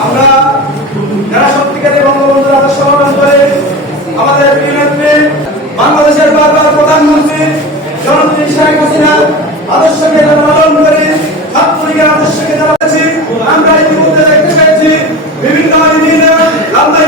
আমরা যারা সত্যিকারের বঙ্গবন্ধুর আদর্শ পালন করে আমাদের প্রিয়নেত্রী বাংলাদেশের বারবার প্রধানমন্ত্রী জননেত্রী শেখ হাসিনা আদর্শকে যারা পালন করে ছাত্রলীগের আদর্শকে যারা পেয়েছি আমরা ইতিমধ্যে দেখতে পেয়েছি বিভিন্ন ইউনিয়নের আল্লাহ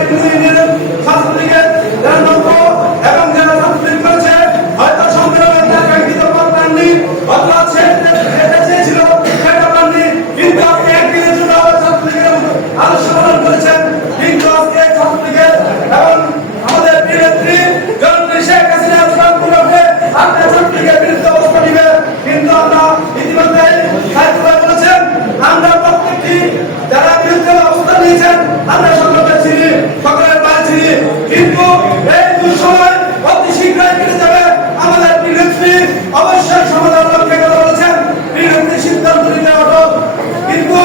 বিভিন্ন ইউনিয়নের ছাত্রলীগের যারা নৌকো এবং যারা ছাত্রলীগ করেছে হয়তো সম্মেলনের আকাঙ্ক্ষিত পদ পাননি অথবা সেটা চেয়েছিল সেটা পাননি কিন্তু আপনি একদিনের জন্য ছাত্রলীগের আদর্শ পালন করেছেন কিন্তু আজকে ছাত্রলীগের এবং আমাদের প্রিয়নেত্রী জননেত্রী শেখ হাসিনা চূড়ান্তভাবে আপনার ছাত্রলীগের বিরুদ্ধে অবস্থান নিবে কিন্তু আমরা ইতিমধ্যে সাহিত্যভাবে বলেছেন আমরা প্রত্যেকটি যারা বিরুদ্ধে অবস্থান নিয়েছেন আমরা সকলকে চিনি সকলের পায়ে চিনি কিন্তু এই দুঃসময় অতি শীঘ্রই কেটে যাবে আমাদের প্রিয়নেত্রী অবশ্যই সমাধান লক্ষ্যে কথা বলেছেন প্রিয়নেত্রী সিদ্ধান্ত নিতে হবে কিন্তু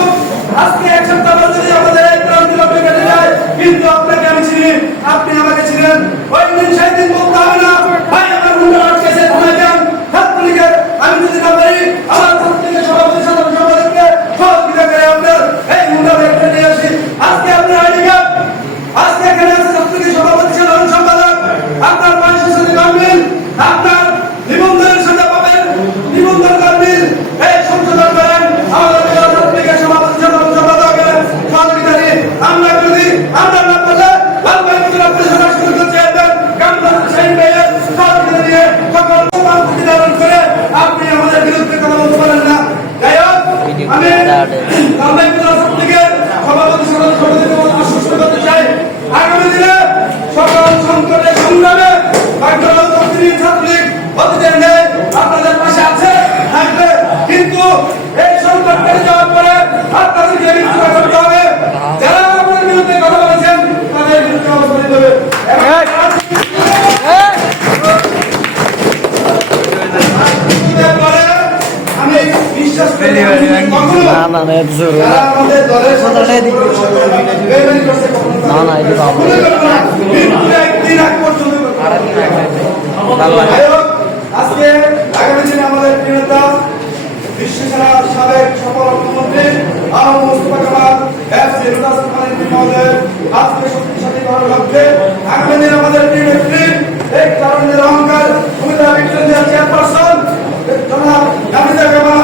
আজকে এক সপ্তাহ পর যদি আমাদের এই ক্রান্তি লক্ষ্যে কেটে যায় কিন্তু আপনাকে আমি চিনি আপনি আমাকে চিনেন ওই দিন সেই দিন বলতে হবে না ভাই আমার মুন্ডা আটকেছে থানায় যান ছাত্রলীগের আমি যদি না পারি আমার ছাত্রলীগের সভাপতি সাধারণ সম্পাদককে সহযোগিতা করে আপনার এই মুন্ডা ব্যাগটা নিয়ে আসি আজকে আপনার আইডি কার্ড আজকে এখানে আছে ছাত্রলীগের সভাপতি সাধারণ সম্পাদক আপনার বয়সের সাথে গম্ভীর আপনার নিবন্ধনের সাথে পাবেন নিবন্ধন গম্ভীর এই সংশোধন করেন আমাদের ছাত্রলীগের সভাপতি সাধারণ সম্পাদকের সহযোগিতা নিয়ে আমরা যদি আমরা না পারলে লালবাই মুদ্রা পরিষদ শুরু করতে চাইবেন কামরান সেই মেয়ের সহযোগিতা নিয়ে সকল সমাজকে ধারণ করে আপনি আমাদের বিরুদ্ধে কথা বলতে পারেন না যাই হোক আমি লালবাই মুদ্রা ছাত্রলীগের সভাপতি সাধারণ সম্পাদককে আশ্বস্ত করতে চাই আগামী দিনে সকল সংকটের সংগ্রামে ছাত্রলীগ অতীতের নেই আপনাদের পাশে আছে থাকবে কিন্তু এই সংকট কেটে যাওয়ার পরে আপনাদেরকে বিরোধিতা করতে হবে যারা আমাদের বিরুদ্ধে কথা বলেছেন তাদের বিরুদ্ধে অবস্থান নিতে হবে আমি বিশ্বাস করি আমাদের দলের একদিন আগ পর্যন্ত আজকে আগামী দিনে আমাদের প্রিয়তা বিশ্বসেরা সাবেক সফল অর্থমন্ত্রী আহমদ মুস্তফা কামাল আজকে শক্তিশালী করার লক্ষ্যে আগামী দিনে আমাদের প্রিয়নেত্রী এক কারণের অহংকার সুবিধা বিক্রেতার চেয়ারপারসন জনাব নাফিজা কামাল